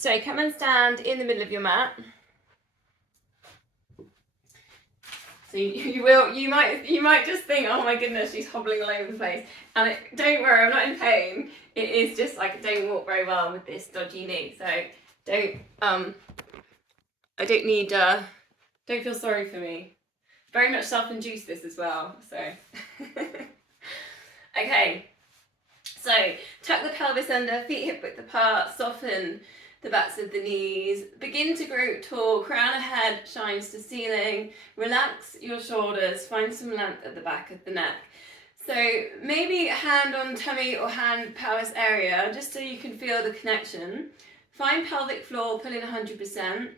So come and stand in the middle of your mat. So you might just think, oh my goodness, she's hobbling all over the place. And don't worry, I'm not in pain. It is just like I don't walk very well with this dodgy knee. So don't feel sorry for me. Very much self-induced this as well. So okay. So tuck the pelvis under, feet hip width apart, soften the backs of the knees, begin to grow tall, crown of head shines to ceiling, relax your shoulders, find some length at the back of the neck. So maybe hand on tummy or hand pelvis area, just so you can feel the connection. Find pelvic floor, pull in 100%,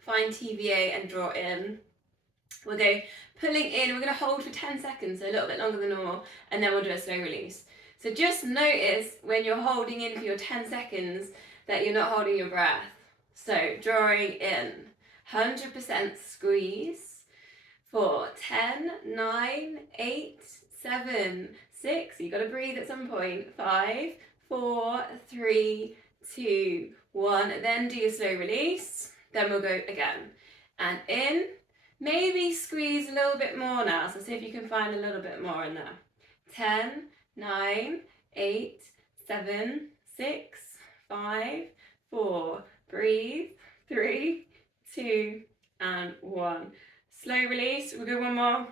find TVA and draw in. We'll go pulling in, we're going to hold for 10 seconds, so a little bit longer than normal, and then we'll do a slow release. So just notice when you're holding in for your 10 seconds that you're not holding your breath. So drawing in, 100% squeeze for 10, 9, 8, 7, 6. You've got to breathe at some point. 5, 4, 3, 2, 1. Then do your slow release. Then we'll go again. And in. Maybe squeeze a little bit more now. So see if you can find a little bit more in there. 10, 9, 8, 7, 6, 5, 4. Breathe. 3, 2, and 1. Slow release. We'll go one more.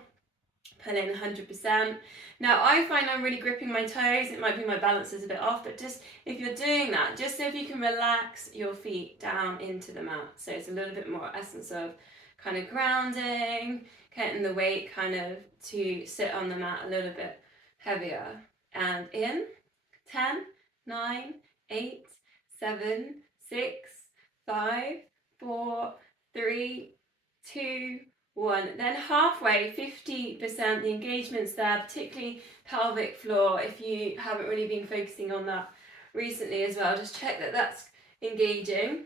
Pull in 100%. Now I find I'm really gripping my toes. It might be my balance is a bit off, but just if you're doing that, just so if you can relax your feet down into the mat. So it's a little bit more essence of kind of grounding, getting the weight kind of to sit on the mat a little bit heavier. And in, 10, 9, 8, 7, 6, 5, 4, 3, 2, 1. Then halfway, 50%, the engagement's there, particularly pelvic floor. If you haven't really been focusing on that recently as well, just check that that's engaging.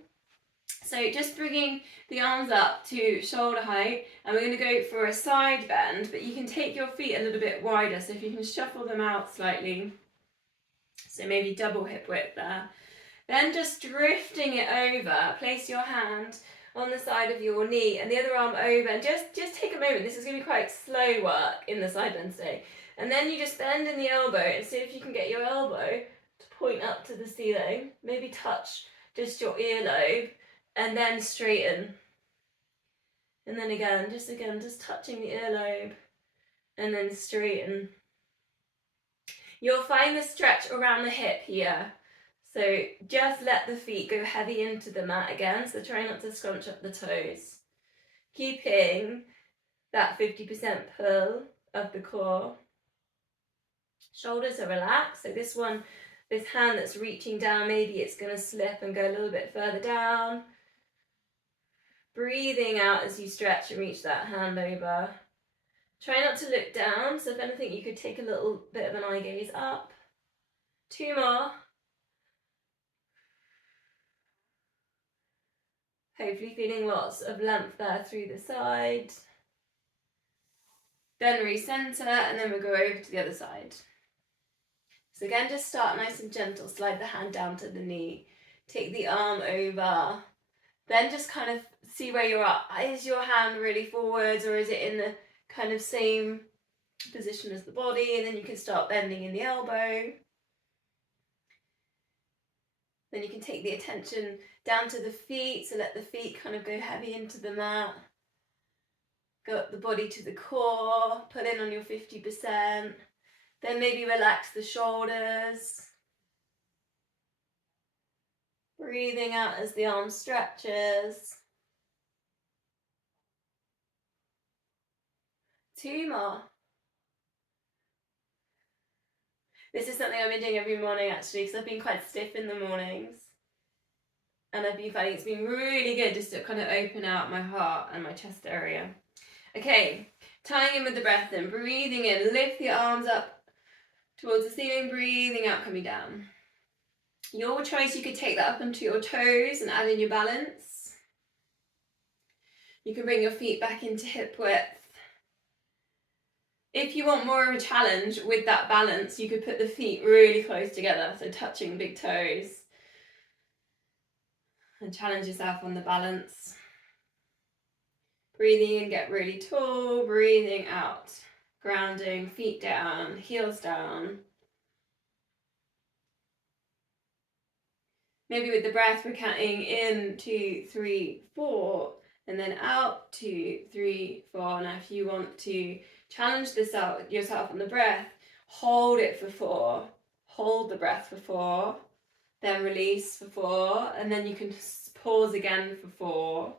So just bringing the arms up to shoulder height, and we're going to go for a side bend, but you can take your feet a little bit wider, so if you can shuffle them out slightly, so maybe double hip width there. Then just drifting it over, place your hand on the side of your knee and the other arm over, and just take a moment. This is going to be quite slow work in the side bend today. And then you just bend in the elbow and see if you can get your elbow to point up to the ceiling, maybe touch just your earlobe, and then straighten. And then again, just touching the earlobe, and then straighten. You'll find the stretch around the hip here. So just let the feet go heavy into the mat again, so try not to scrunch up the toes. Keeping that 50% pull of the core. Shoulders are relaxed, so this hand that's reaching down, maybe it's going to slip and go a little bit further down. Breathing out as you stretch and reach that hand over. Try not to look down, so if anything you could take a little bit of an eye gaze up. 2 more. Hopefully feeling lots of length there through the side. Then recenter, and then we'll go over to the other side. So again, just start nice and gentle. Slide the hand down to the knee. Take the arm over. Then just kind of see where you're at. Is your hand really forwards, or is it in the kind of same position as the body? And then you can start bending in the elbow. Then you can take the attention down to the feet, so let the feet kind of go heavy into the mat. Go up the body to the core, pull in on your 50%. Then maybe relax the shoulders. Breathing out as the arm stretches. 2 more. This is something I've been doing every morning actually, because I've been quite stiff in the mornings. And I've been finding it's been really good just to kind of open out my heart and my chest area. Okay, tying in with the breath then. Breathing in, lift the arms up towards the ceiling, breathing out, coming down. Your choice, you could take that up onto your toes and add in your balance. You can bring your feet back into hip width. If you want more of a challenge with that balance, you could put the feet really close together, so touching big toes. And challenge yourself on the balance. Breathing in, get really tall. Breathing out, grounding, feet down, heels down. Maybe with the breath, we're counting in 2, 3, 4, and then out 2, 3, 4. Now, if you want to challenge this out yourself on the breath, hold it for 4. Hold the breath for 4. Then release for 4, and then you can pause again for 4,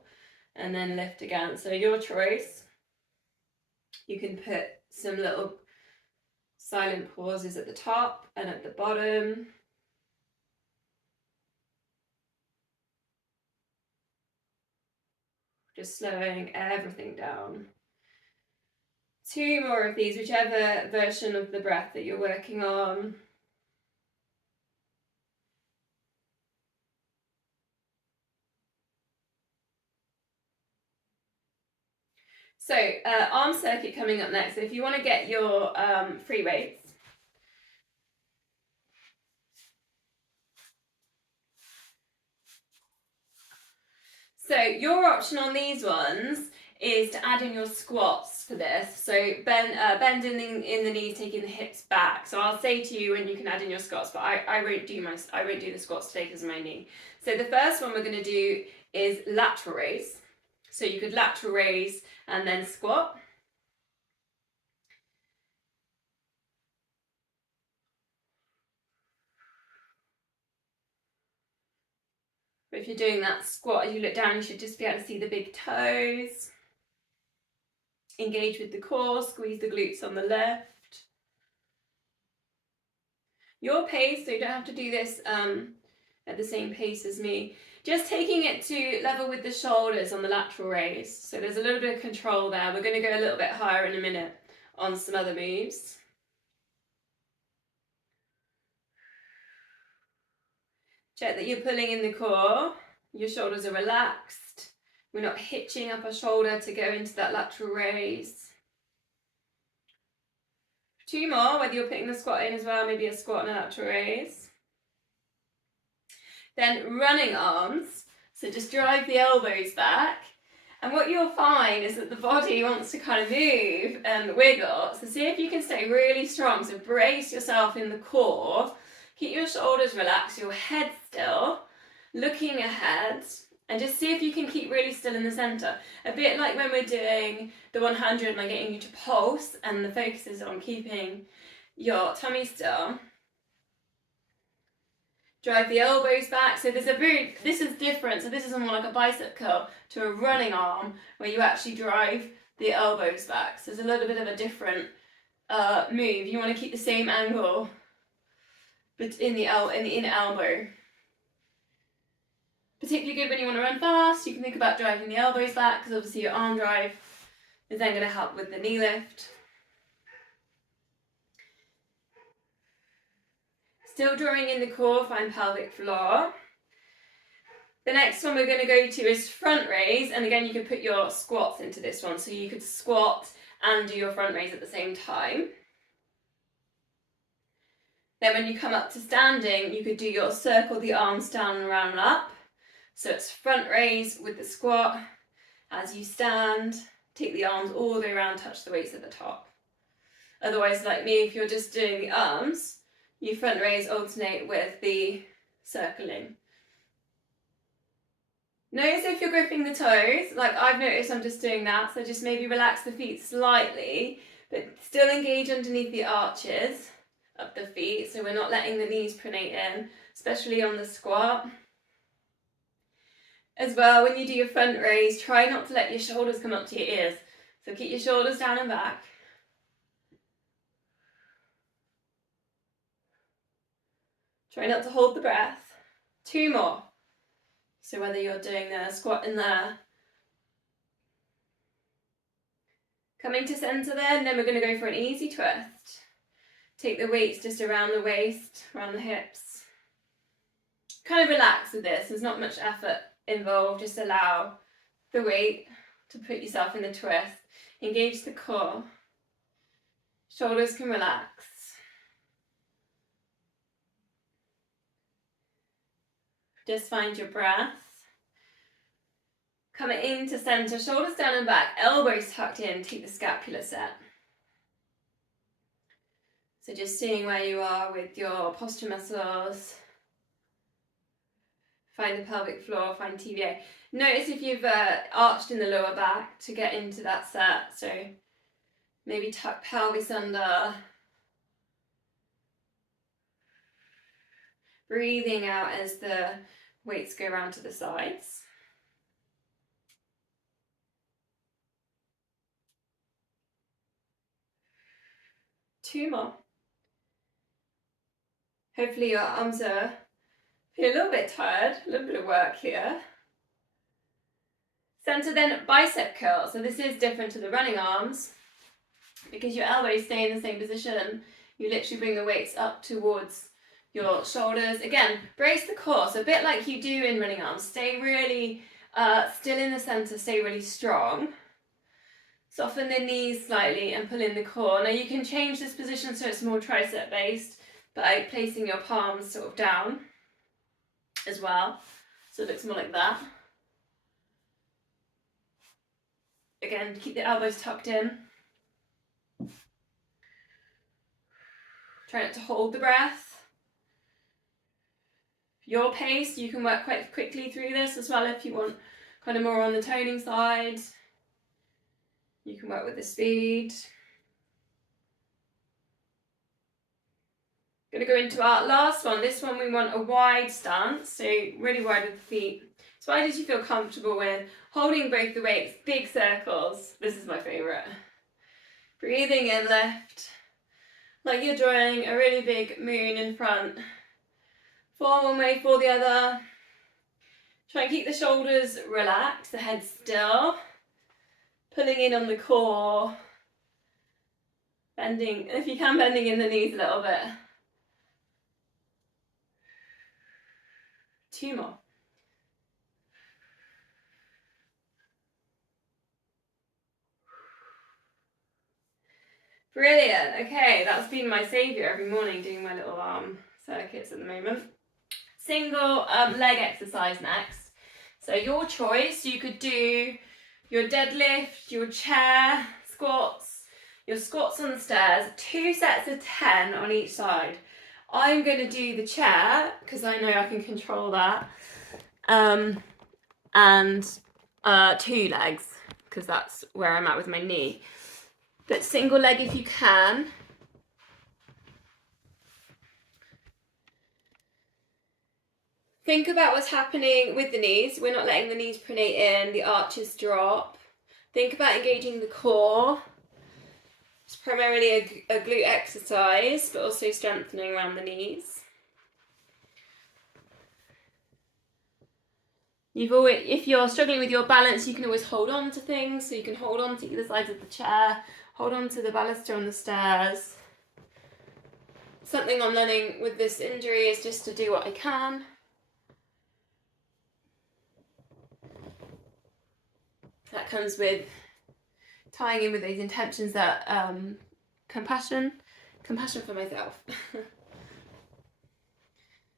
and then lift again. So your choice. You can put some little silent pauses at the top and at the bottom. Just slowing everything down. 2 more of these, whichever version of the breath that you're working on. So arm circuit coming up next. So if you want to get your free weights, so your option on these ones is to add in your squats for this. So bend in the knees, taking the hips back. So I'll say to you when you can add in your squats, but I won't do the squats today because of my knee. So the first one we're going to do is lateral raise. So you could lateral raise and then squat. But if you're doing that squat, as you look down, you should just be able to see the big toes. Engage with the core, squeeze the glutes on the left. Your pace, so you don't have to do this at the same pace as me. Just taking it to level with the shoulders on the lateral raise. So there's a little bit of control there. We're going to go a little bit higher in a minute on some other moves. Check that you're pulling in the core. Your shoulders are relaxed. We're not hitching up our shoulder to go into that lateral raise. 2 more, whether you're putting the squat in as well, maybe a squat and a lateral raise. Then running arms, so just drive the elbows back. And what you'll find is that the body wants to kind of move and wiggle. So see if you can stay really strong. So brace yourself in the core. Keep your shoulders relaxed, your head still, looking ahead. And just see if you can keep really still in the center. A bit like when we're doing the 100 and I'm getting you to pulse and the focus is on keeping your tummy still. Drive the elbows back. So this is different. So this is more like a bicep curl to a running arm where you actually drive the elbows back. So there's a little bit of a different move. You want to keep the same angle but in the inner elbow. Particularly good when you want to run fast. You can think about driving the elbows back because obviously your arm drive is then going to help with the knee lift. Still drawing in the core, find pelvic floor. The next one we're going to go to is front raise, and again you could put your squats into this one, so you could squat and do your front raise at the same time. Then when you come up to standing, you could do your circle the arms down and around and up. So it's front raise with the squat. As you stand, take the arms all the way around, touch the weights at the top. Otherwise, like me, if you're just doing the arms, you front raise alternate with the circling. Notice if you're gripping the toes, like I've noticed I'm just doing that, so just maybe relax the feet slightly, but still engage underneath the arches of the feet, so we're not letting the knees pronate in, especially on the squat. As well, when you do your front raise, try not to let your shoulders come up to your ears, so keep your shoulders down and back. Try not to hold the breath. 2 more. So whether you're doing the squat in there, coming to center then we're going to go for an easy twist. Take the weights just around the waist, around the hips. Kind of relax with this, there's not much effort involved, just allow the weight to put yourself in the twist. Engage the core. Shoulders can relax. Just find your breath. Coming into center, shoulders down and back, elbows tucked in, take the scapula set. So just seeing where you are with your posture muscles. Find the pelvic floor, find TVA. Notice if you've arched in the lower back to get into that set. So maybe tuck pelvis under. Breathing out as the weights go around to the sides. Two more. Hopefully your arms are feel a little bit tired, a little bit of work here. Center then bicep curl. So this is different to the running arms because your elbows stay in the same position. You literally bring the weights up towards your shoulders. Again, brace the core. So a bit like you do in running arms. Stay really still in the center, stay really strong. Soften the knees slightly and pull in the core. Now you can change this position so it's more tricep based by placing your palms sort of down as well. So it looks more like that. Again, keep the elbows tucked in. Try not to hold the breath. Your pace, you can work quite quickly through this as well if you want kind of more on the toning side. You can work with the speed. Going to go into our last one. This one we want a wide stance, so really wide with the feet. As wide as you feel comfortable with. Holding both the weights, big circles. This is my favourite. Breathing in, lift. Like you're drawing a really big moon in front. For one way, for the other. Try and keep the shoulders relaxed, the head still. Pulling in on the core. Bending, if you can, bending in the knees a little bit. Two more. Brilliant. Okay, that's been my saviour every morning doing my little arm circuits at the moment. Single leg exercise next. So your choice, you could do your deadlift, your chair squats, your squats on the stairs, 2 sets of 10 on each side. I'm going to do the chair because I know I can control that. And 2 legs because that's where I'm at with my knee. But single leg if you can. Think about what's happening with the knees. We're not letting the knees pronate in, the arches drop. Think about engaging the core. It's primarily a glute exercise, but also strengthening around the knees. If you're struggling with your balance, you can always hold on to things. So you can hold on to either sides of the chair, hold on to the baluster on the stairs. Something I'm learning with this injury is just to do what I can. That comes with tying in with those intentions that compassion for myself,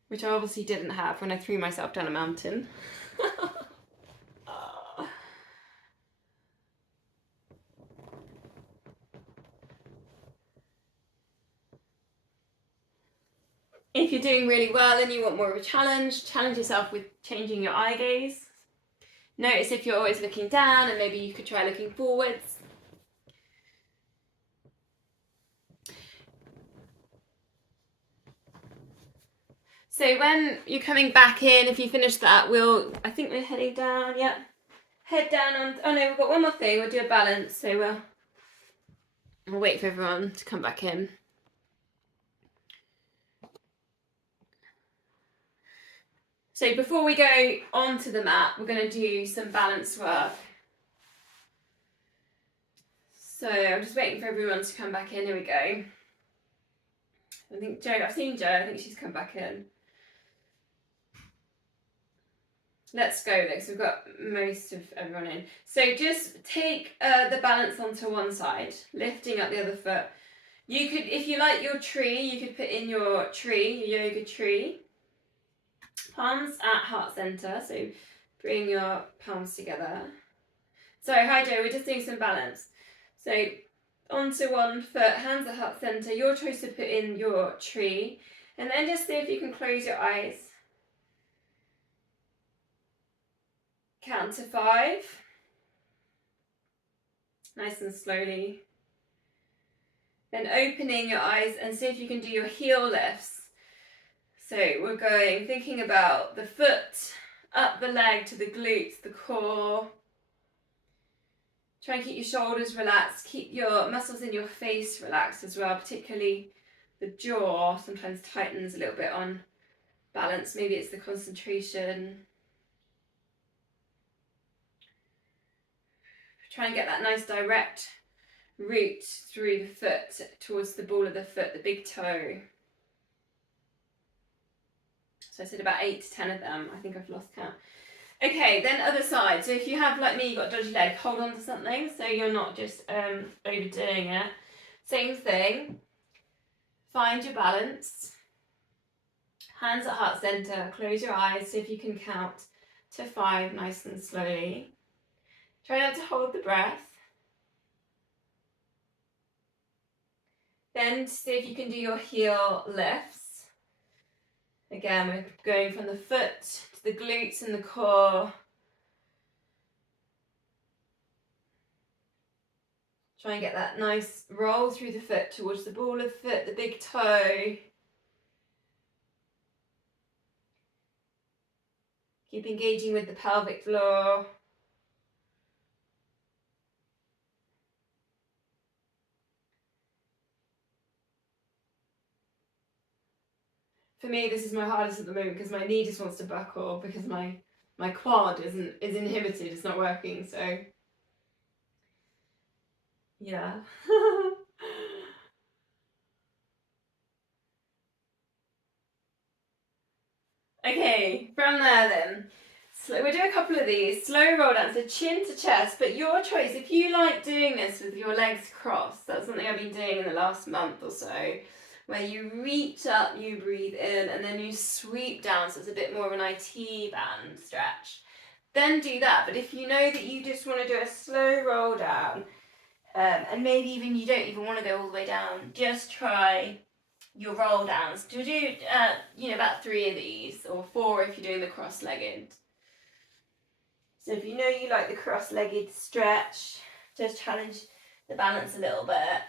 which I obviously didn't have when I threw myself down a mountain. If you're doing really well and you want more of a challenge, challenge yourself with changing your eye gaze. Notice if you're always looking down and maybe you could try looking forwards. So when you're coming back in, if you finish that, I think we're heading down, yeah. Head down on, oh no, we've got one more thing, we'll do a balance, so we'll wait for everyone to come back in. So before we go onto the mat, we're going to do some balance work. So I'm just waiting for everyone to come back in. Here we go. I think Jo, I've seen Jo, I think she's come back in. Let's go because we've got most of everyone in. So just take the balance onto one side, lifting up the other foot. You could, if you like your tree, you could put in your tree, your yoga tree. Palms at heart center, so Bring your palms together. So hi Joe, we're just doing some balance. So onto one foot, hands at heart center, your choice to put in your tree. And then just see if you can close your eyes. Count to 5. Nice and slowly. Then opening your eyes and see if you can do your heel lifts. So we're going, thinking about the foot, up the leg to the glutes, the core. Try and keep your shoulders relaxed. Keep your muscles in your face relaxed as well, particularly the jaw sometimes tightens a little bit on balance. Maybe it's the concentration. Try and get that nice direct root through the foot towards the ball of the foot, the big toe. So I said about 8 to 10 of them. I think I've lost count. Okay, then other side. So if you have, like me, you've got a dodgy leg, hold on to something so you're not just overdoing it. Same thing. Find your balance. Hands at heart center. Close your eyes. See if you can count to 5 nice and slowly. Try not to hold the breath. Then see if you can do your heel lifts. Again, we're going from the foot to the glutes and the core. Try and get that nice roll through the foot towards the ball of the foot, the big toe. Keep engaging with the pelvic floor. For me, this is my hardest at the moment because my knee just wants to buckle because my quad is inhibited, it's not working, so yeah. Okay, from there then. So we'll do a couple of these. Slow roll down, so chin to chest, but your choice. If you like doing this with your legs crossed, that's something I've been doing in the last month or so, where you reach up, you breathe in, and then you sweep down, so it's a bit more of an IT band stretch. Then do that, but if you know that you just want to do a slow roll down, and maybe even you don't even want to go all the way down, just try your roll downs. Do about 3 of these, or 4 if you're doing the cross-legged. So if you know you like the cross-legged stretch, just challenge the balance a little bit,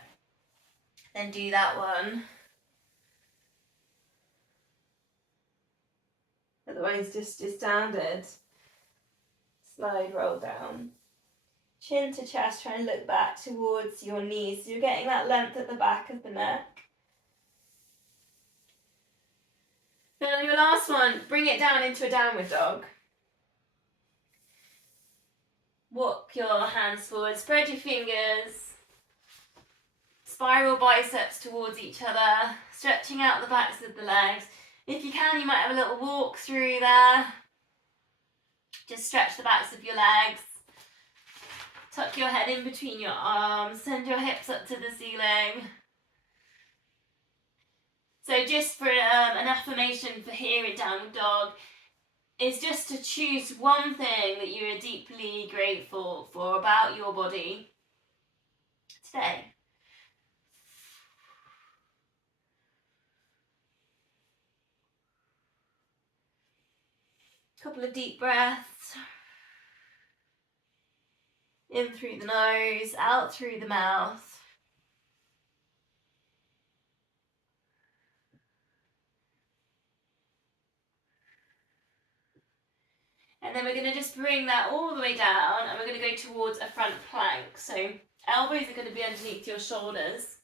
then do that one. Otherwise, just your standard slide roll down. Chin to chest, try and look back towards your knees. So you're getting that length at the back of the neck. Then on your last one, bring it down into a downward dog. Walk your hands forward, spread your fingers. Spiral biceps towards each other, stretching out the backs of the legs. If you can, you might have a little walk through there. Just stretch the backs of your legs. Tuck your head in between your arms. Send your hips up to the ceiling. So just for an affirmation for here in Downward Dog, is just to choose one thing that you are deeply grateful for about your body today. Couple of deep breaths. In through the nose, out through the mouth. And then we're going to just bring that all the way down and we're going to go towards a front plank. So elbows are going to be underneath your shoulders.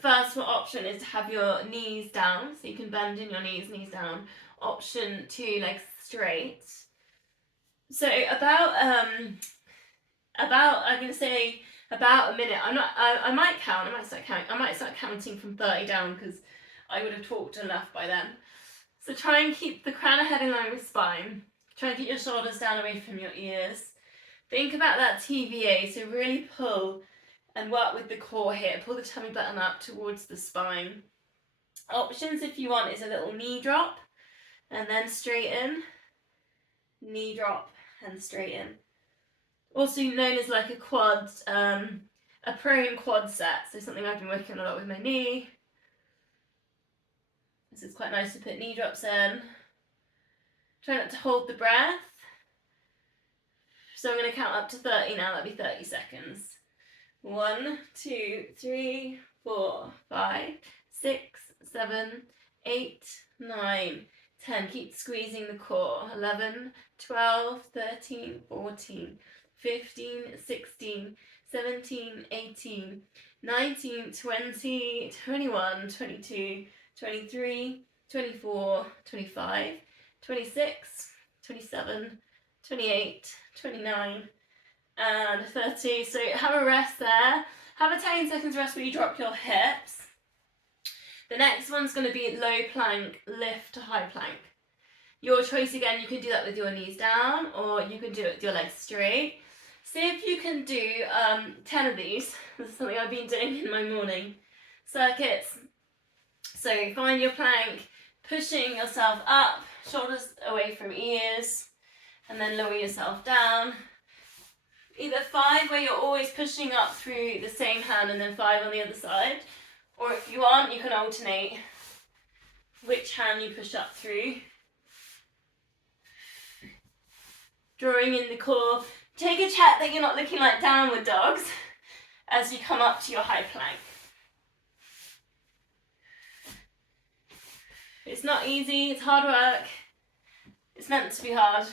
First option is to have your knees down, so you can bend in your knees down. Option 2, legs straight. So about I'm going to say about a minute. I might start counting from 30 down because I would have talked enough by then. So try and keep the crown of head in line with spine. Try and keep your shoulders down away from your ears. Think about that TVA, so really pull and work with the core here. Pull the tummy button up towards the spine. Options, if you want, is a little knee drop. and then straighten, knee drop and straighten. Also known as like a quad, a prone quad set, so something I've been working on a lot with my knee. This is quite nice to put knee drops in. Try not to hold the breath. So I'm going to count up to 30 now, that'll be 30 seconds. 1, 2, 3, 4, 5, 6, 7, 8, 9, 10. Keep squeezing the core. 11, 12, 13, 14, 15, 16, 17, 18, 19, 20, 21, 22, 23, 24, 25, 26, 27, 28, 29, and 30. So have a rest there. Have a 10 seconds rest where you drop your hips. The next one's going to be low plank, lift to high plank. Your choice again, you can do that with your knees down or you can do it with your legs straight. See if you can do 10 of these. This is something I've been doing in my morning circuits. So find your plank, pushing yourself up, shoulders away from ears, and then lower yourself down. Either 5 where you're always pushing up through the same hand and then 5 on the other side. Or if you want, you can alternate which hand you push up through. Drawing in the core. Take a check that you're not looking like downward dogs as you come up to your high plank. It's not easy, it's hard work. It's meant to be hard.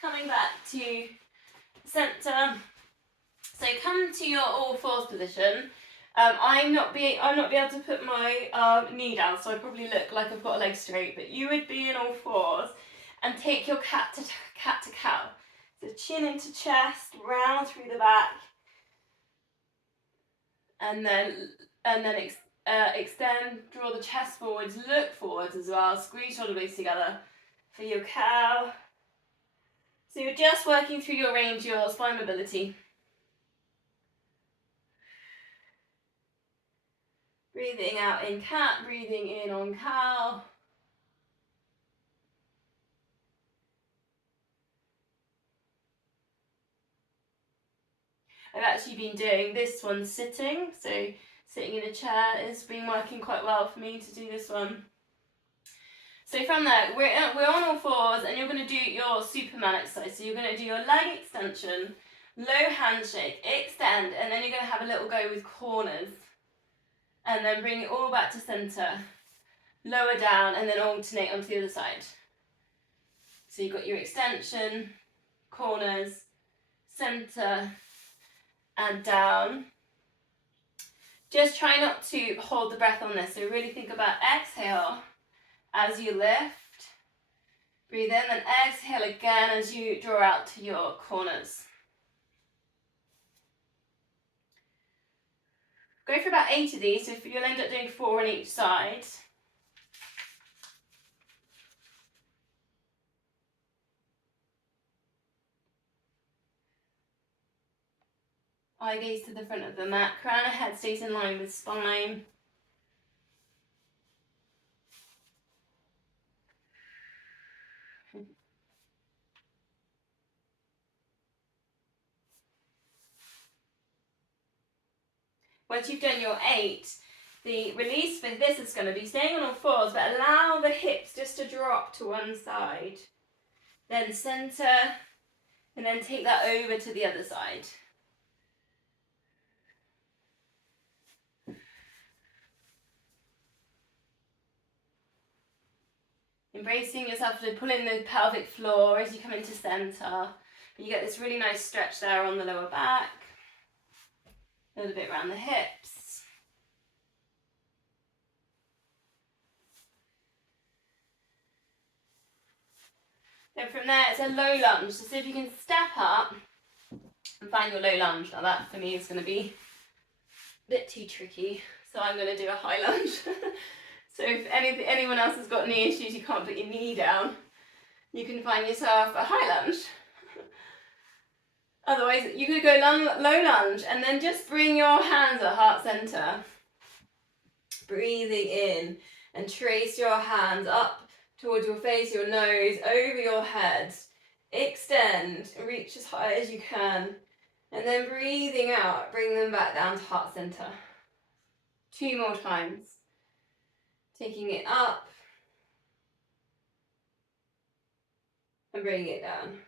Coming back to center. So come to your all fours position. I'm not be able to put my knee down, so I probably look like I've got a leg straight, but you would be in all fours and take your cat to cow. So chin into chest, round through the back, and then extend, draw the chest forwards, look forwards as well, squeeze shoulder blades together for your cow. So you're just working through your range, your spine mobility. Breathing out in cat, breathing in on cow. I've actually been doing this one sitting, so sitting in a chair has been working quite well for me to do this one. So from there, we're on all fours and you're going to do your Superman exercise. So you're going to do your leg extension, low handshake, extend, and then you're going to have a little go with corners. And then bring it all back to centre, lower down, and then alternate onto the other side. So you've got your extension, corners, centre, and down. Just try not to hold the breath on this. So really think about exhale as you lift. Breathe in, then exhale again as you draw out to your corners. Go for about 8 of these, so if you'll end up doing 4 on each side. Eye gaze to the front of the mat, crown of head stays in line with spine. Once you've done your 8, the release for this is going to be staying on all fours, but allow the hips just to drop to one side. Then centre, and then take that over to the other side. Embracing yourself to pull in the pelvic floor as you come into centre. You get this really nice stretch there on the lower back. A little bit around the hips. Then from there it's a low lunge. So see if you can step up and find your low lunge. Now that for me is going to be a bit too tricky. So I'm going to do a high lunge. So if anyone else has got knee issues, you can't put your knee down, you can find yourself a high lunge. Otherwise, you could go low lunge and then just bring your hands at heart center. Breathing in and trace your hands up towards your face, your nose, over your head. Extend, reach as high as you can. And then breathing out, bring them back down to heart center. 2 more times. Taking it up and bringing it down.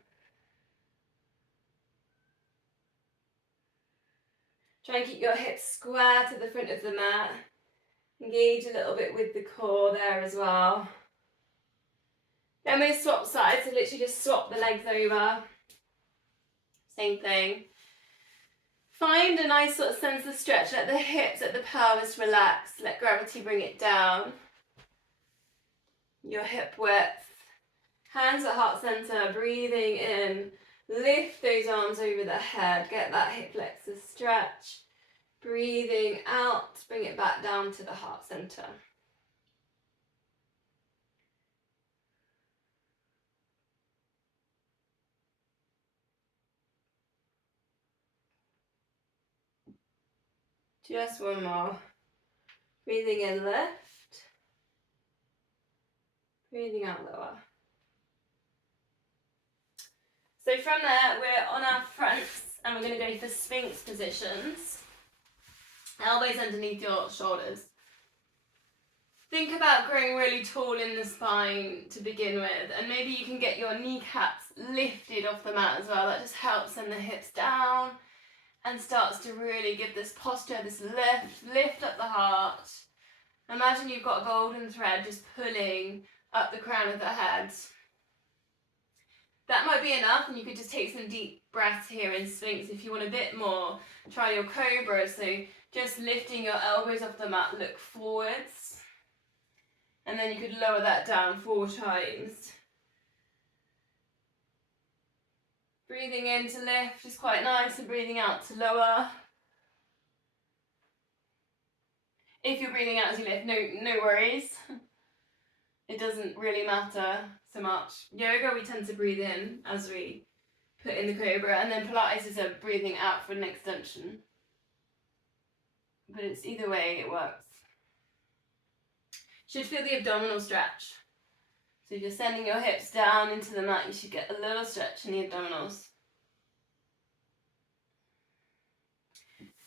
Try and keep your hips square to the front of the mat. Engage a little bit with the core there as well. Then we swap sides, so literally just swap the legs over. Same thing. Find a nice sort of sense of stretch. Let the hips, let the pelvis relax. Let gravity bring it down. Your hip width. Hands at heart center, breathing in. Lift those arms over the head. Get that hip flexor stretch. Breathing out, bring it back down to the heart center. Just one more. Breathing in, lift. Breathing out, lower. So from there, we're on our fronts and we're going to go for Sphinx positions. Elbows underneath your shoulders. Think about growing really tall in the spine to begin with, and maybe you can get your kneecaps lifted off the mat as well. That just helps send the hips down and starts to really give this posture, this lift up the heart. Imagine you've got a golden thread just pulling up the crown of the head. That might be enough, and you could just take some deep breaths here in Sphinx. If you want a bit more, try your Cobra. So just lifting your elbows off the mat, look forwards. And then you could lower that down 4 times. Breathing in to lift is quite nice, and breathing out to lower. If you're breathing out as you lift, no worries. It doesn't really matter so much. Yoga, we tend to breathe in as we put in the Cobra, and then Pilates is a breathing out for an extension. But it's either way, it works. Should feel the abdominal stretch. So if you're sending your hips down into the mat, you should get a little stretch in the abdominals.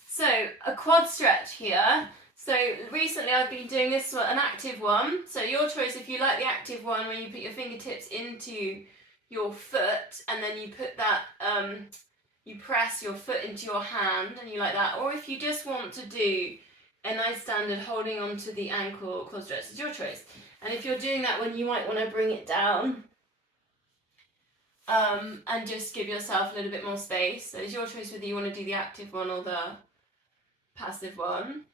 So a quad stretch here. So recently I've been doing this one, an active one. So your choice, if you like the active one where you put your fingertips into your foot and then you put that, you press your foot into your hand and you like that. Or if you just want to do a nice standard holding onto the ankle quad stretch, it's your choice. And if you're doing that one, you might want to bring it down and just give yourself a little bit more space. So it's your choice whether you want to do the active one or the passive one.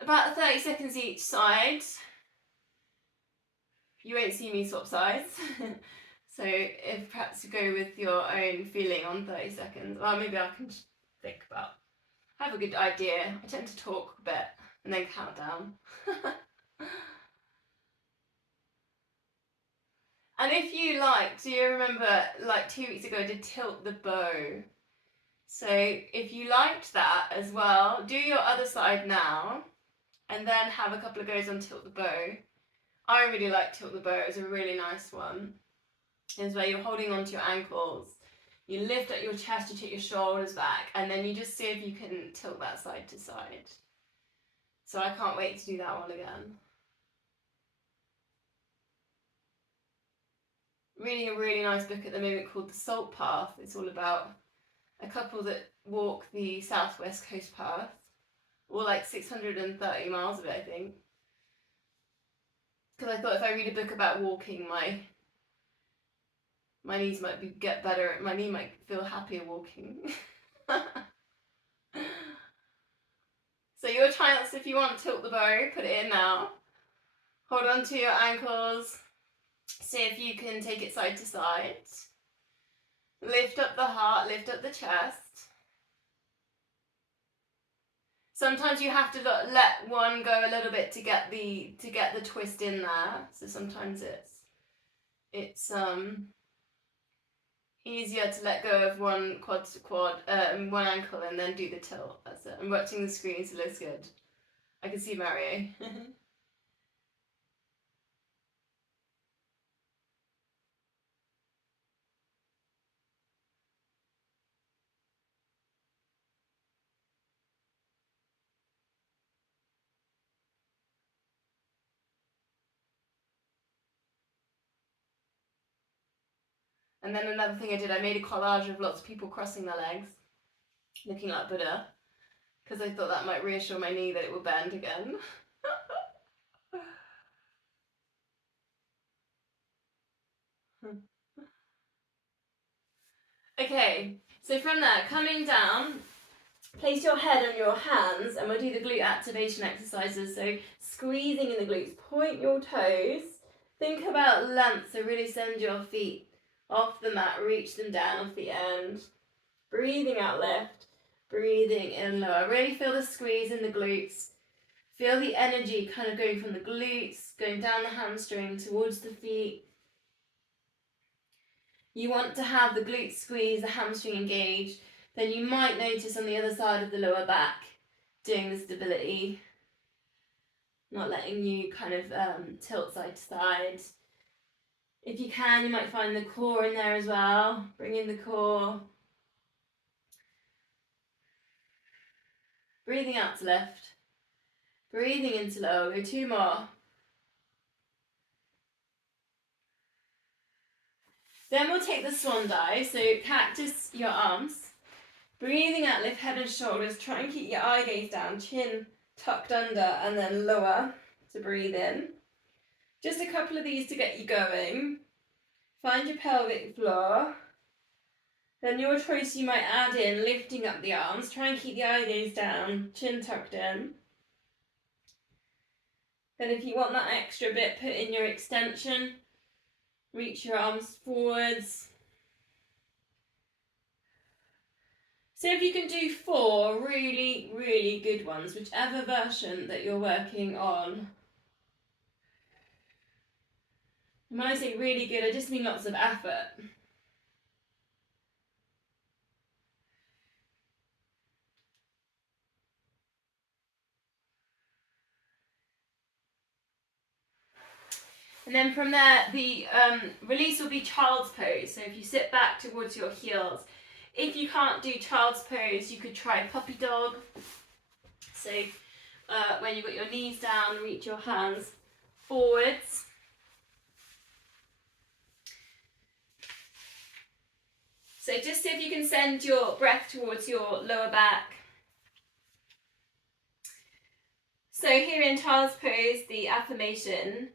About 30 seconds each side. You won't see me swap sides. So if perhaps you go with your own feeling on 30 seconds, well, maybe I can think about, I have a good idea. I tend to talk a bit and then count down. And if you like, do you remember like 2 weeks ago I did tilt the bow? So if you liked that as well, do your other side now and then have a couple of goes on tilt the bow. I really like tilt the bow. It's a really nice one. It's where you're holding onto your ankles. You lift up your chest, you take your shoulders back, and then you just see if you can tilt that side to side. So I can't wait to do that one again. Reading a really nice book at the moment called The Salt Path. It's all about a couple that walk the southwest coast path, or like 630 miles of it, I think. Because I thought if I read a book about walking, my knees might get better. My knee might feel happier walking. So your chance, if you want to tilt the bow, put it in now. Hold on to your ankles. See if you can take it side to side. Lift up the heart, lift up the chest. Sometimes you have to let one go a little bit to get the twist in there. So sometimes it's easier to let go of one quad to quad, one ankle, and then do the tilt. That's it. I'm watching the screen, so it looks good. I can see Mario. And then another thing I did, I made a collage of lots of people crossing their legs, looking like Buddha, because I thought that might reassure my knee that it will bend again. Okay, so from there, coming down, place your head on your hands and we'll do the glute activation exercises. So squeezing in the glutes, point your toes, think about length, so really send your feet off the mat, reach them down off the end. Breathing out, lift, breathing in, lower. Really feel the squeeze in the glutes. Feel the energy kind of going from the glutes, going down the hamstring towards the feet. You want to have the glutes squeeze, the hamstring engaged. Then you might notice on the other side of the lower back doing the stability, not letting you kind of tilt side to side. If you can, you might find the core in there as well. Bring in the core. Breathing out to lift. Breathing into lower. Go 2 more. Then we'll take the swan dive. So cactus your arms. Breathing out, lift head and shoulders. Try and keep your eye gaze down, chin tucked under, and then lower to breathe in. Just a couple of these to get you going. Find your pelvic floor. Then your choice, you might add in lifting up the arms. Try and keep the eye gaze down, chin tucked in. Then if you want that extra bit, put in your extension. Reach your arms forwards. So if you can do 4 really, really good ones, whichever version that you're working on. And when I say really good, I just mean lots of effort. And then from there, the release will be child's pose. So if you sit back towards your heels, if you can't do child's pose, you could try puppy dog. So when you've got your knees down, reach your hands forwards. So just see if you can send your breath towards your lower back. So here in child's pose, the affirmation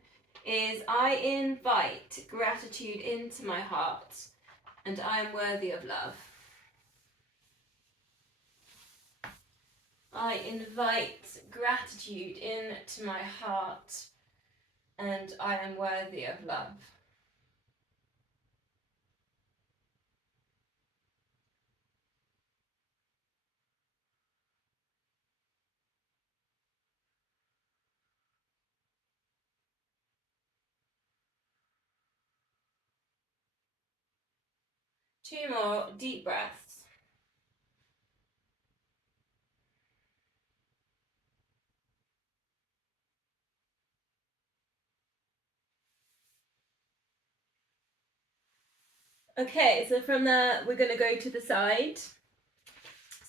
is, I invite gratitude into my heart and I am worthy of love. I invite gratitude into my heart and I am worthy of love. Two more deep breaths. Okay, so from there we're going to go to the side.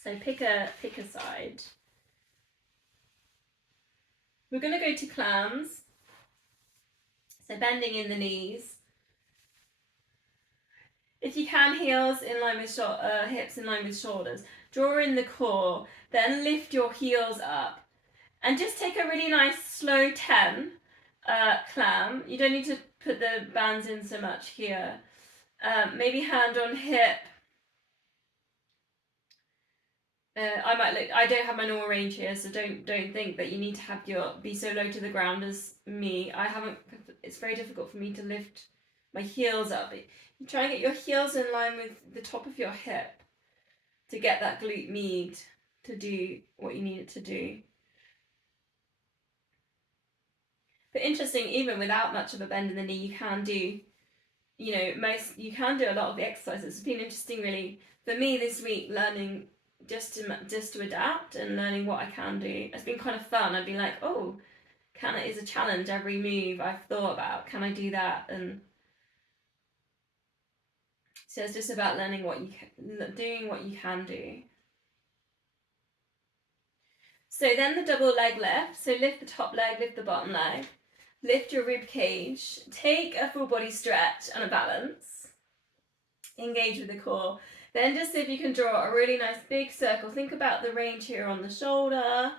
So pick a side. We're going to go to clams. So bending in the knees. If you can, heels in line with hips in line with shoulders. Draw in the core, then lift your heels up. And just take a really nice slow 10 clam. You don't need to put the bands in so much here. Maybe hand on hip. I don't have my normal range here, so don't think that you need to have be so low to the ground as me. It's very difficult for me to lift my heels up. You try and get your heels in line with the top of your hip to get that glute med to do what you need it to do. But interesting, even without much of a bend in the knee, you can do, you can do a lot of the exercises. It's been interesting, really, for me this week, learning just to adapt and learning what I can do. It's been kind of fun. I've been like, oh, is a challenge. Every move I've thought about, can I do that? And so it's just about learning doing what you can do. So then the double leg lift. So lift the top leg, lift the bottom leg. Lift your rib cage. Take a full body stretch and a balance. Engage with the core. Then just see if you can draw a really nice big circle. Think about the range here on the shoulder.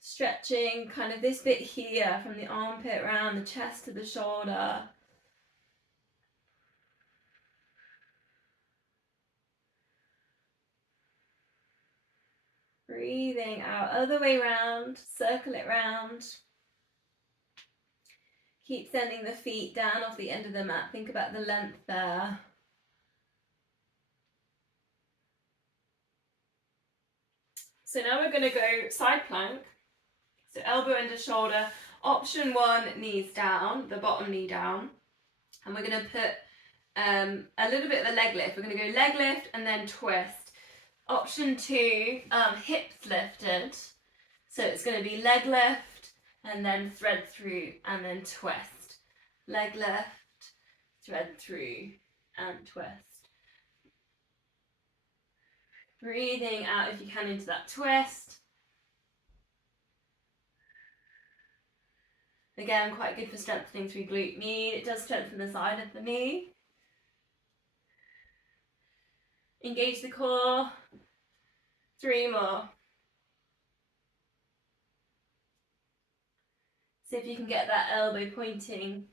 Stretching kind of this bit here from the armpit around the chest to the shoulder. Breathing out, other way round, circle it round. Keep sending the feet down off the end of the mat. Think about the length there. So now we're going to go side plank. So elbow under shoulder. Option 1, knees down, the bottom knee down. And we're going to put a little bit of a leg lift. We're going to go leg lift and then twist. Option 2, hips lifted. So it's going to be leg lift and then thread through and then twist. Leg lift, thread through and twist. Breathing out if you can into that twist. Again, quite good for strengthening through glute med. It does strengthen the side of the knee. Engage the core. 3 more. See if you can get that elbow pointing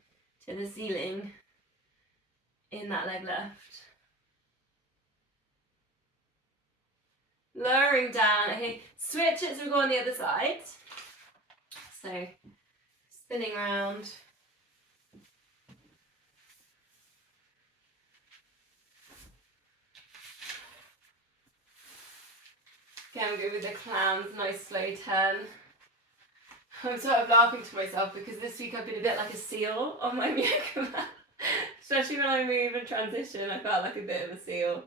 to the ceiling in that leg lift. Lowering down. Okay, switch it so we go on the other side. So, spinning around. Again, we go with the clowns, nice slow turn. I'm sort of laughing to myself because this week I've been a bit like a seal on my yoga mat. Especially when I move and transition, I felt like a bit of a seal.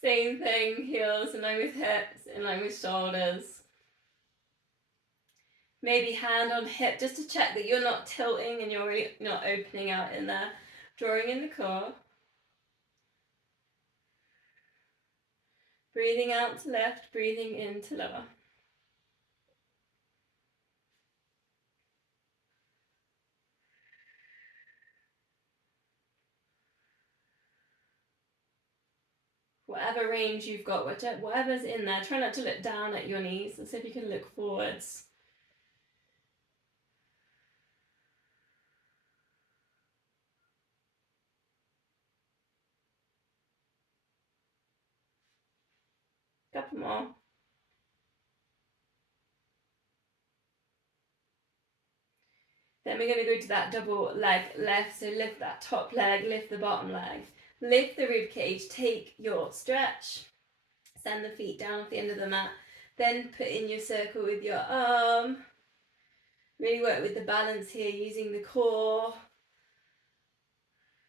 Same thing, heels in line with hips, in line with shoulders. Maybe hand on hip just to check that you're not tilting and you're really not opening out in there. Drawing in the core. Breathing out to lift, breathing in to lower. Whatever range you've got, whatever's in there, try not to look down at your knees. Let's see if you can look forwards. Couple more. Then we're going to go to that double leg lift. So lift that top leg, lift the bottom leg. Lift the rib cage, take your stretch. Send the feet down off the end of the mat. Then put in your circle with your arm. Really work with the balance here, using the core.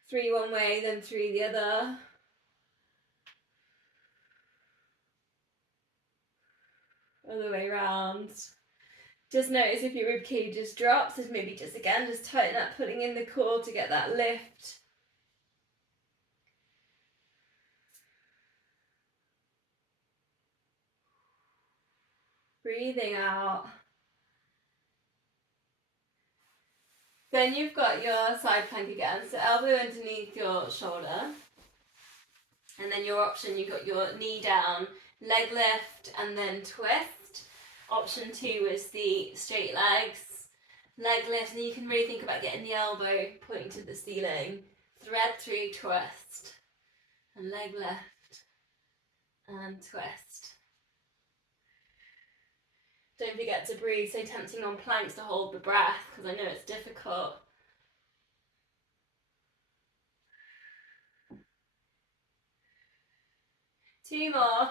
3 one way, then 3 the other. Other way round. Just notice if your rib cage just drops, is maybe just tighten up, putting in the core to get that lift. Breathing out. Then you've got your side plank again, so elbow underneath your shoulder. And then your option, you've got your knee down, leg lift, and then twist. Option 2 is the straight legs, leg lift, and you can really think about getting the elbow pointing to the ceiling. Thread through, twist, and leg lift, and twist. Don't forget to breathe. So tempting on planks to hold the breath, because I know it's difficult. Two more.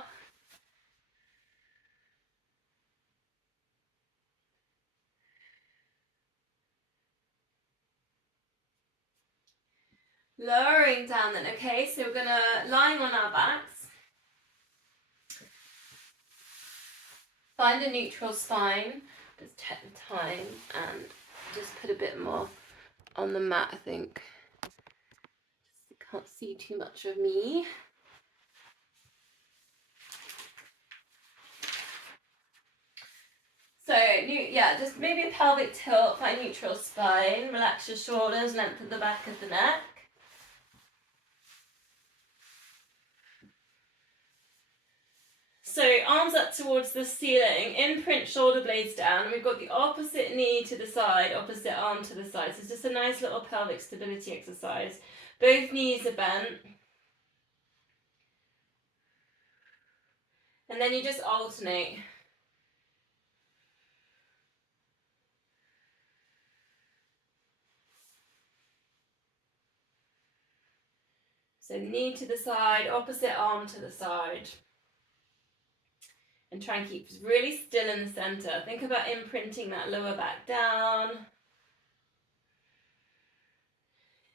Lowering down then, okay? So we're gonna, lying on our backs, find a neutral spine. Just check the time and just put a bit more on the mat, I think. You can't see too much of me. So, yeah, just maybe a pelvic tilt, find neutral spine, relax your shoulders, lengthen the back of the neck. So arms up towards the ceiling, imprint shoulder blades down, and we've got the opposite knee to the side, opposite arm to the side. So it's just a nice little pelvic stability exercise. Both knees are bent. And then you just alternate. So knee to the side, opposite arm to the side. And try and keep really still in the center. Think about imprinting that lower back down.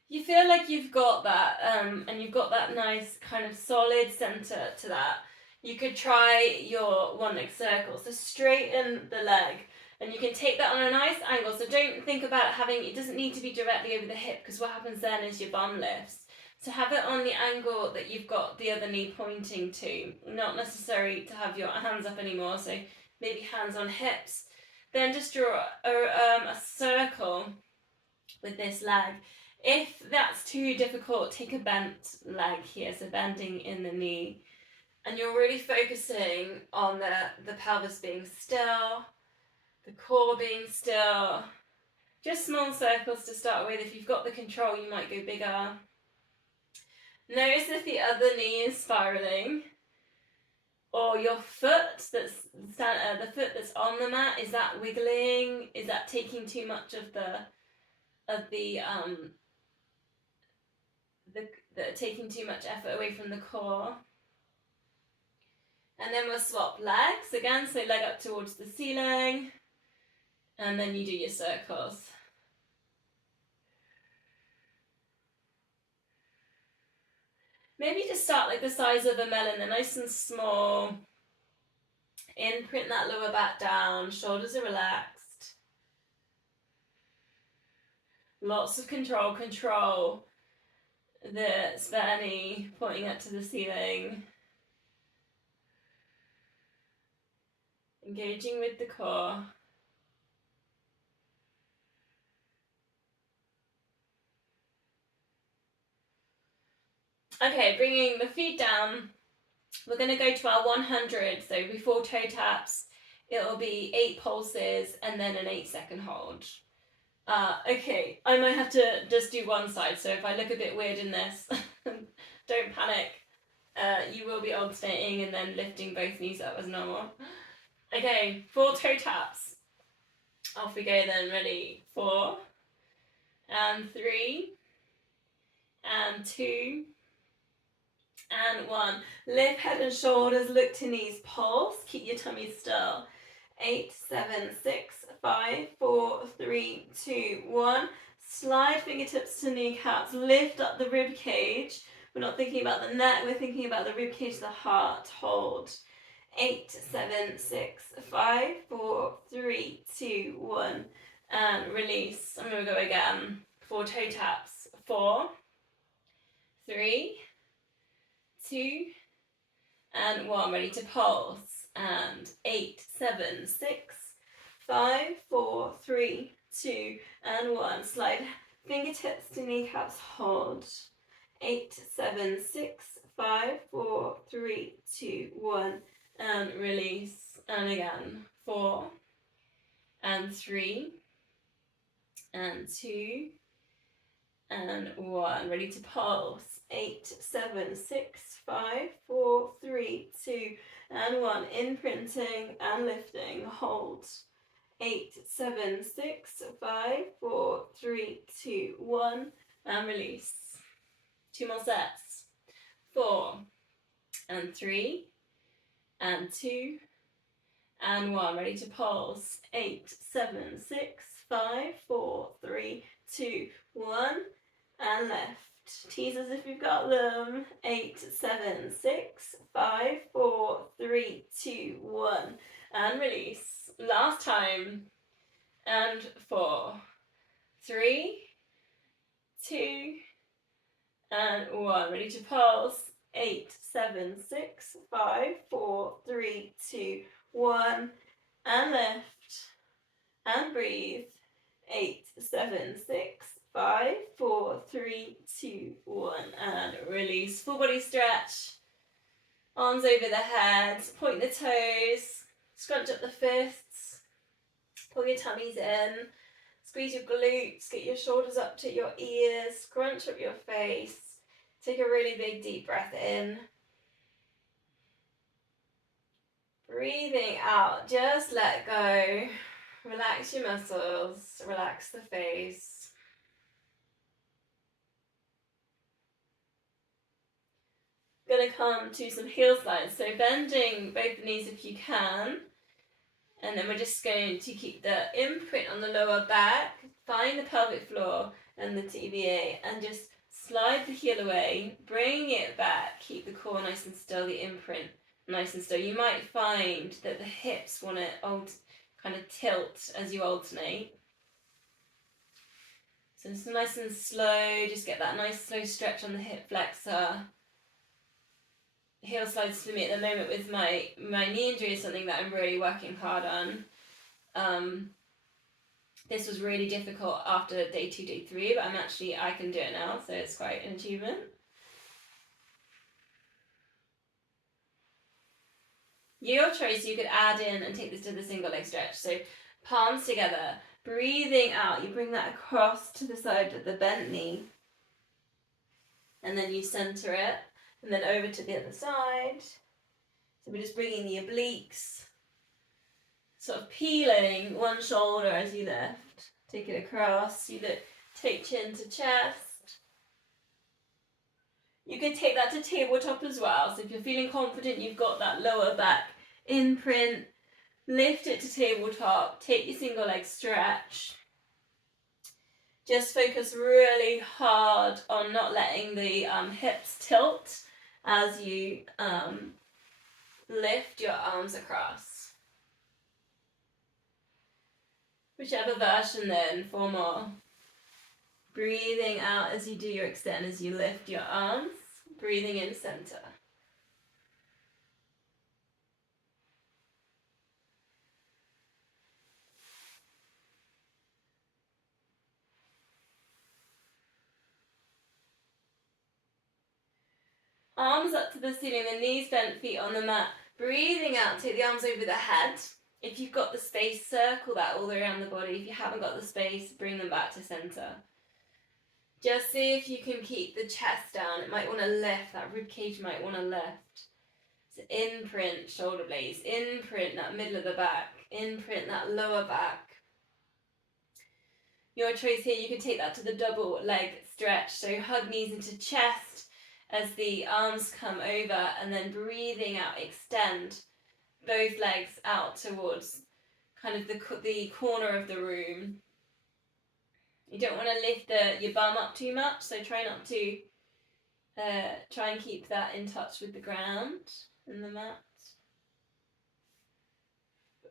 You feel like you've got that, and you've got that nice kind of solid center to that. You could try your one leg circle. So straighten the leg, and you can take that on a nice angle. So don't think about having, it doesn't need to be directly over the hip, because what happens then is your bum lifts. So have it on the angle that you've got the other knee pointing to. Not necessary to have your hands up anymore, so maybe hands on hips. Then just draw a circle with this leg. If that's too difficult, take a bent leg here, so bending in the knee. And you're really focusing on the pelvis being still, the core being still. Just small circles to start with. If you've got the control, you might go bigger. Notice if the other knee is spiraling, or your foot the foot that's on the mat, is that wiggling? Is that taking too much of taking too much effort away from the core? And then we'll swap legs again, so leg up towards the ceiling, and then you do your circles. Maybe just start like the size of a melon, they're nice and small. Imprint that lower back down, shoulders are relaxed. Lots of control, the spare knee pointing up to the ceiling. Engaging with the core. Okay, bringing the feet down. We're going to go to our 100, so before toe taps, it'll be 8 pulses and then an 8-second hold. Okay, I might have to just do one side, so if I look a bit weird in this, don't panic. You will be alternating and then lifting both knees up as normal. Okay, 4 toe taps. Off we go then, ready? 4, and 3, and 2, and 1. Lift head and shoulders, look to knees, pulse, keep your tummy still. 8, 7, 6, 5, 4, 3, 2, 1. Slide fingertips to kneecaps, lift up the rib cage. We're not thinking about the neck, we're thinking about the rib cage, the heart. Hold. 8, 7, 6, 5, 4, 3, 2, 1. And release. I'm going to go again. 4 toe taps. 4, 3, 2, and 1. Ready to pulse. And 8, 7, 6, 5, 4, 3, 2, and 1. Slide fingertips to kneecaps. Hold. 8, 7, 6, 5, 4, 3, 2, 1. And release. And again. 4, and 3, and 2, and 1. Ready to pulse. 8, 7, 6, 5, 4, 3, 2, and 1. Imprinting and lifting. Hold. 8, 7, 6, 5, 4, 3, 2, 1. And release. 2 more sets. 4, and 3, and 2, and 1. Ready to pulse. 8, 7, 6, 5, 4, 3, 2, 1. And left. knees as if you've got them. 8, 7, 6, 5, 4, 3, 2, 1. And release. Last time. And 4, 3, 2, and 1. Ready to pulse. 8, 7, 6, 5, 4, 3, 2, 1. And lift. And breathe. 8, 7, 6, 5, 4, 3, 2, 1. And release. Full body stretch. Arms over the head. Point the toes. Scrunch up the fists. Pull your tummies in. Squeeze your glutes. Get your shoulders up to your ears. Scrunch up your face. Take a really big deep breath in. Breathing out. Just let go. Relax your muscles. Relax the face. Going to come to some heel slides. So bending both the knees if you can. And then we're just going to keep the imprint on the lower back. Find the pelvic floor and the TVA. And just slide the heel away. Bring it back. Keep the core nice and still. The imprint nice and still. You might find that the hips want to kind of tilt as you alternate. So just nice and slow. Just get that nice slow stretch on the hip flexor. Heel slides for me at the moment with my knee injury is something that I'm really working hard on. This was really difficult after day 2, day 3, but I can do it now, so it's quite an achievement. Your choice, you could add in and take this to the single leg stretch. So palms together, breathing out, you bring that across to the side of the bent knee. And then you center it. And then over to the other side. So we're just bringing the obliques, sort of peeling one shoulder as you lift. Take it across. You lift, take chin to chest. You can take that to tabletop as well. So if you're feeling confident, you've got that lower back imprint, lift it to tabletop. Take your single leg stretch. Just focus really hard on not letting the hips tilt as you lift your arms across. Whichever version then, 4 more. Breathing out as you do your extend, as you lift your arms. Breathing in center. Arms up to the ceiling, the knees bent, feet on the mat. Breathing out, take the arms over the head. If you've got the space, circle that all the way around the body. If you haven't got the space, bring them back to center. Just see if you can keep the chest down. It might want to lift, that rib cage might want to lift. So imprint shoulder blades, imprint that middle of the back, imprint that lower back. Your choice here, you can take that to the double leg stretch. So hug knees into chest as the arms come over, and then breathing out, extend both legs out towards kind of the corner of the room. You don't want to lift your bum up too much, so try not to, try and keep that in touch with the ground and the mat.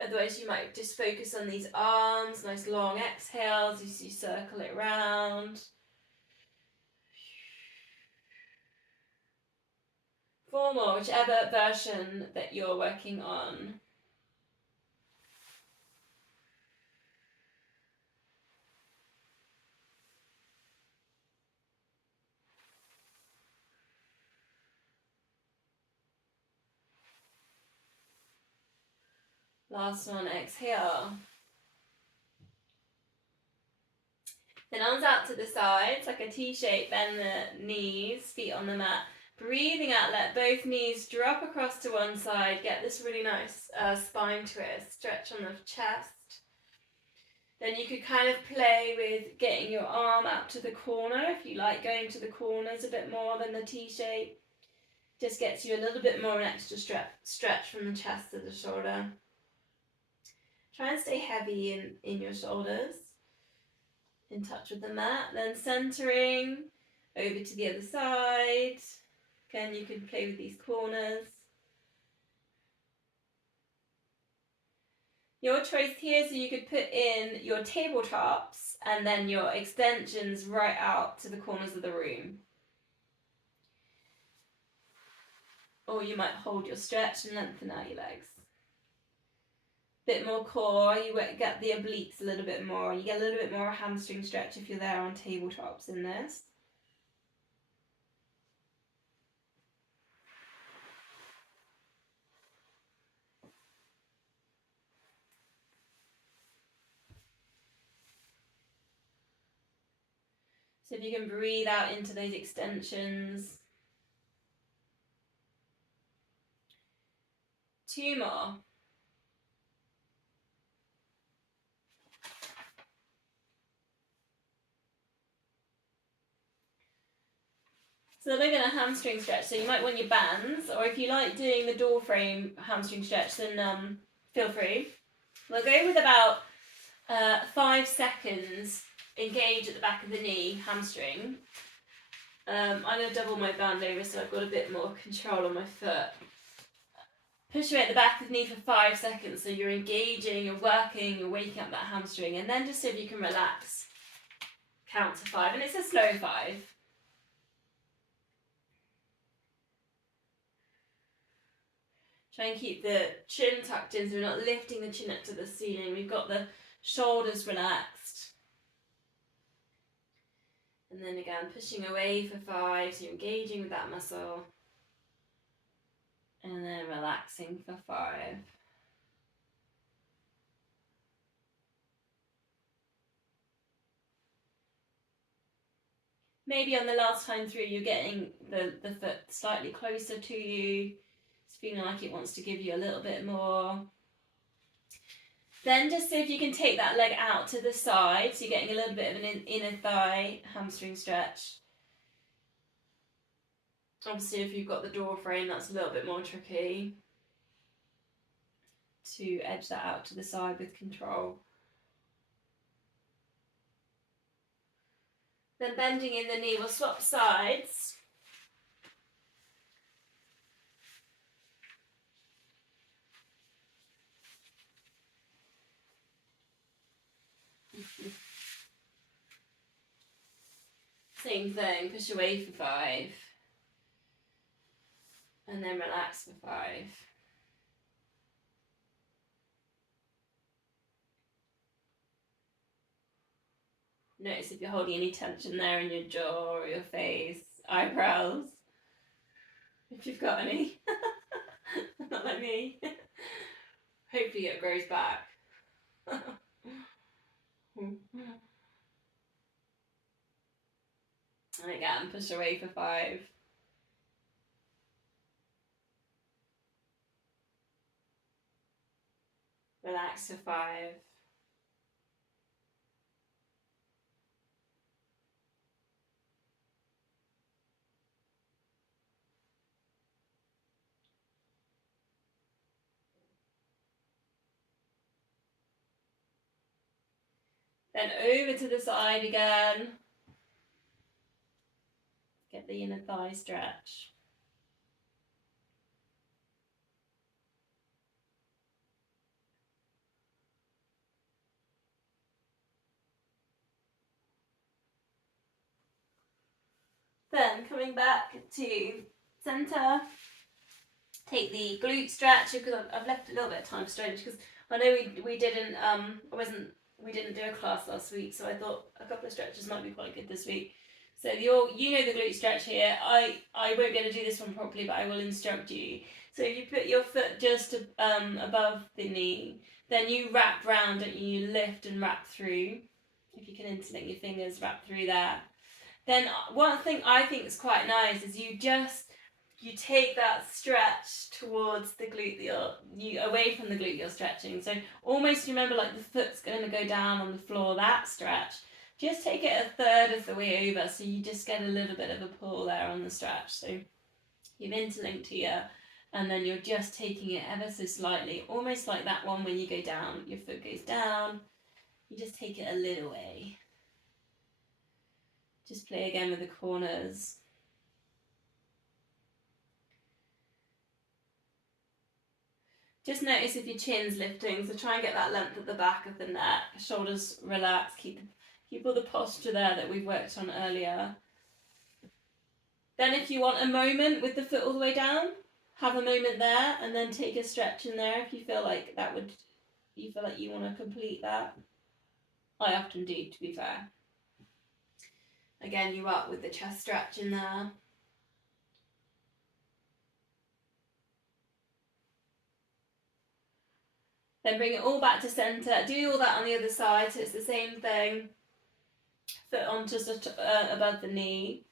Otherwise you might just focus on these arms, nice long exhales as you circle it round. 4 more, whichever version that you're working on. Last one, exhale. Then arms out to the sides, like a T-shape, bend the knees, feet on the mat. Breathing out, let both knees drop across to one side. Get this really nice spine twist, stretch on the chest. Then you could kind of play with getting your arm out to the corner, if you like going to the corners a bit more than the T-shape. Just gets you a little bit more an extra stretch from the chest to the shoulder. Try and stay heavy in your shoulders, in touch with the mat. Then centering, Over to the other side. Again, you can play with these corners. Your choice here, so you could put in your tabletops and then your extensions right out to the corners of the room. Or you might hold your stretch and lengthen out your legs. Bit more core, you get the obliques a little bit more, and you get a little bit more hamstring stretch if you're there on tabletops in this. So if you can breathe out into those extensions. 2 more. So we're going to hamstring stretch. So you might want your bands, or if you like doing the door frame hamstring stretch, then feel free. We'll go with about 5 seconds. Engage at the back of the knee, hamstring. I'm going to double my band over so I've got a bit more control on my foot. Push away at the back of the knee for 5 seconds, so you're engaging, you're working, you're waking up that hamstring, and then just see if you can relax. Count to 5, and it's a slow 5. Try and keep the chin tucked in so we're not lifting the chin up to the ceiling. We've got the shoulders relaxed. And then again, pushing away for 5, so you're engaging with that muscle. And then relaxing for 5. Maybe on the last time through, you're getting the foot slightly closer to you. It's feeling like it wants to give you a little bit more. Then just see if you can take that leg out to the side, so you're getting a little bit of an inner thigh hamstring stretch. Obviously, if you've got the door frame, that's a little bit more tricky to edge that out to the side with control. Then bending in the knee, we'll swap sides. Same thing, push away for 5. And then relax for 5. Notice if you're holding any tension there in your jaw or your face, eyebrows, if you've got any. Not like me. Hopefully it grows back. And again, push away for 5. Relax for 5. Then over to the side again. Get the inner thigh stretch. Then coming back to centre, take the glute stretch, because I've left a little bit of time to stretch, because I know we didn't do a class last week, so I thought a couple of stretches might be quite good this week. So you know the glute stretch here. I won't be able to do this one properly, but I will instruct you. So if you put your foot just above the knee, then you wrap round and you lift and wrap through. If you can interlink your fingers, wrap through that. Then one thing I think is quite nice is you take that stretch towards the glute that you away from the glute you're stretching. So almost remember like the foot's going to go down on the floor, that stretch. Just take it a third of the way over, so you just get a little bit of a pull there on the stretch. So you've interlinked here, and then you're just taking it ever so slightly, almost like that one when you go down, your foot goes down, you just take it a little way. Just play again with the corners. Just notice if your chin's lifting, so try and get that length at the back of the neck. Shoulders relaxed, keep all the posture there that we've worked on earlier. Then if you want a moment with the foot all the way down, have a moment there and then take a stretch in there if you feel like you want to complete that. I often do, to be fair. Again, you up with the chest stretch in there. Then bring it all back to centre. Do all that on the other side, so it's the same thing. Foot on just above the knee.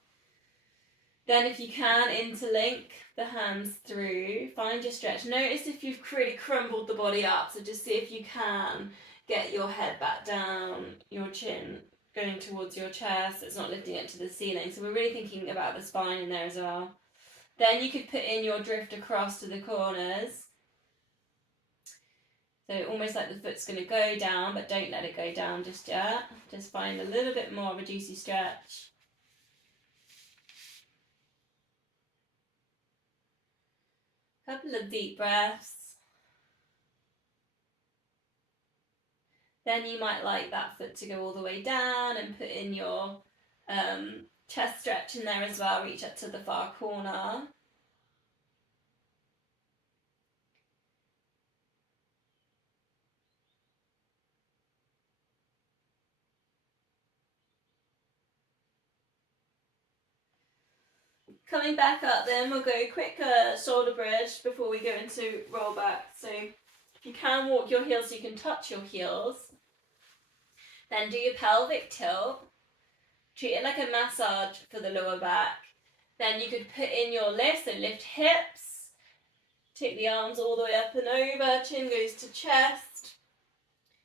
Then if you can, interlink the hands through. Find your stretch. Notice if you've really crumbled the body up, so just see if you can get your head back down, your chin going towards your chest. It's not lifting it to the ceiling. So we're really thinking about the spine in there as well. Then you could put in your drift across to the corners. So almost like the foot's going to go down, but don't let it go down just yet. Just find a little bit more of a juicy stretch. Couple of deep breaths. Then you might like that foot to go all the way down and put in your chest stretch in there as well. Reach up to the far corner. Coming back up then, we'll go quick shoulder bridge before we go into roll back. So if you can walk your heels so you can touch your heels. Then do your pelvic tilt. Treat it like a massage for the lower back. Then you could put in your lift, so lift hips. Take the arms all the way up and over, chin goes to chest.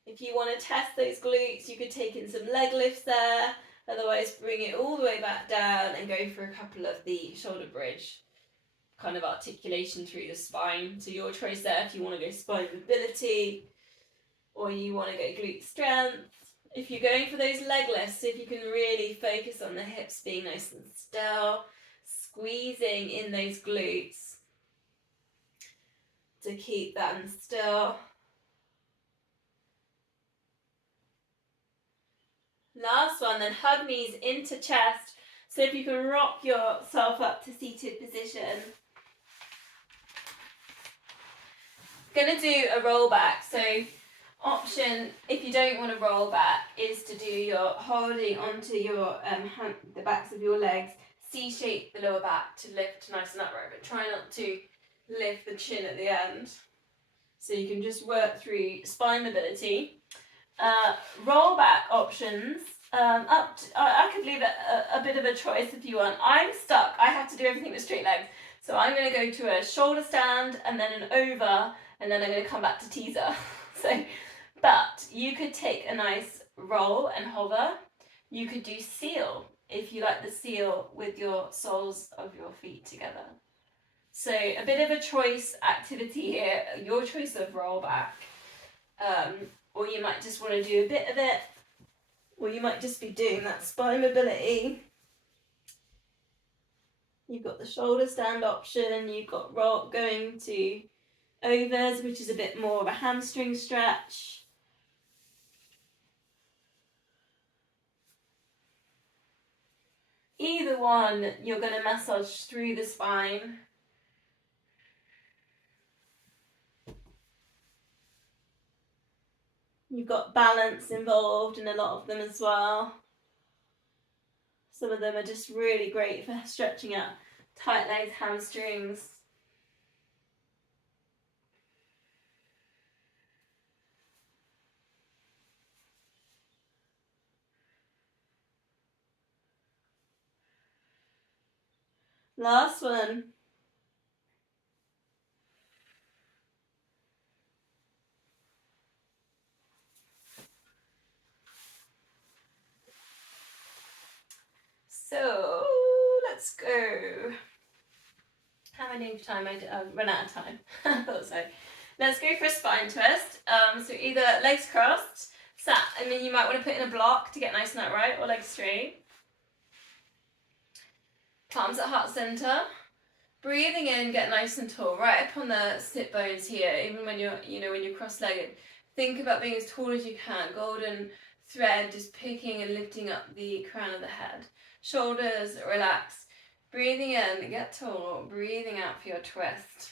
If you want to test those glutes, you could take in some leg lifts there. Otherwise, bring it all the way back down and go for a couple of the shoulder bridge kind of articulation through the spine. So your choice there if you want to go spine mobility or you want to go glute strength. If you're going for those leg lifts, see if you can really focus on the hips being nice and still, squeezing in those glutes to keep them still. Last one, then hug knees into chest. So if you can rock yourself up to seated position. Gonna do a roll back. So option, if you don't want to roll back, is to do your holding onto your the backs of your legs, C-shape the lower back to lift nice and upright, but try not to lift the chin at the end. So you can just work through spine mobility. Roll back options. I could leave it a bit of a choice if you want. I'm stuck. I have to do everything with straight legs. So I'm going to go to a shoulder stand and then an over, and then I'm going to come back to teaser. But you could take a nice roll and hover. You could do seal if you like the seal with your soles of your feet together. So a bit of a choice activity here, your choice of roll back. Or you might just want to do a bit of it, or you might just be doing that spine mobility. You've got the shoulder stand option, you've got roll going to overs, which is a bit more of a hamstring stretch. Either one, you're going to massage through the spine. You've got balance involved in a lot of them as well. Some of them are just really great for stretching out tight legs, hamstrings. Last one. So let's go. How many time? I run out of time. I thought so. Let's go for a spine twist. So either legs crossed, sat. I mean, you might want to put in a block to get nice and upright, or legs straight. Palms at heart center. Breathing in, get nice and tall, right up on the sit bones here, even when you're, when you're cross-legged. Think about being as tall as you can. Golden thread, just picking and lifting up the crown of the head. Shoulders relax. Breathing in, get tall. Breathing out for your twist.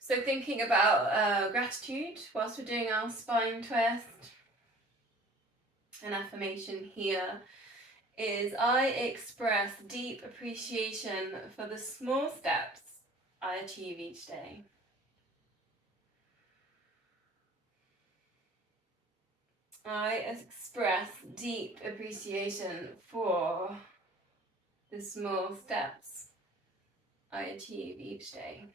So thinking about gratitude whilst we're doing our spine twist. An affirmation here is, I express deep appreciation for the small steps I achieve each day. I express deep appreciation for the small steps I achieve each day.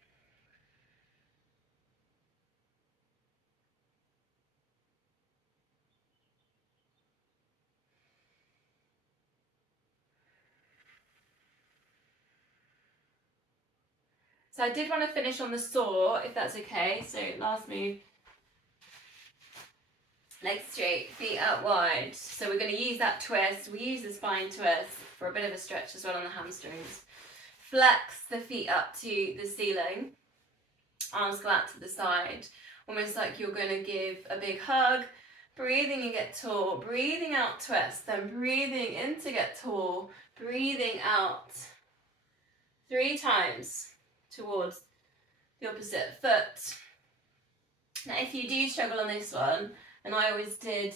So I did want to finish on the saw, if that's okay. So last move. Legs straight, feet out wide. So we're going to use that twist. We use the spine twist for a bit of a stretch as well on the hamstrings. Flex the feet up to the ceiling. Arms go out to the side. Almost like you're going to give a big hug. Breathing and get tall. Breathing out, twist. Then breathing in to get tall. Breathing out 3 times towards the opposite foot. Now if you do struggle on this one, and I always did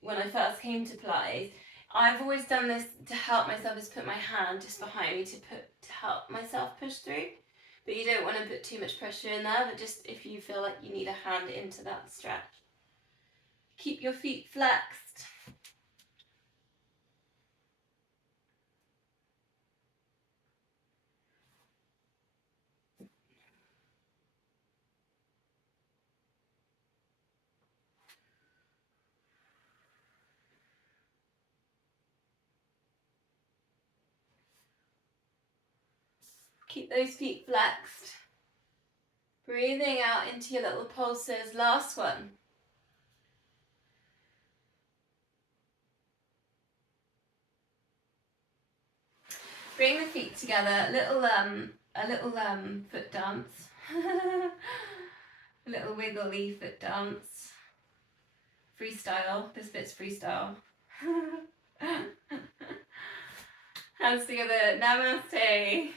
when I first came to Pilates, I've always done this to help myself, is put my hand just behind me to help myself push through. But you don't want to put too much pressure in there, but just if you feel like you need a hand into that stretch. Keep your feet flexed. Keep those feet flexed. Breathing out into your little pulses. Last one. Bring the feet together. A little foot dance. A little wiggly foot dance. Freestyle. This bit's freestyle. Hands together. Namaste.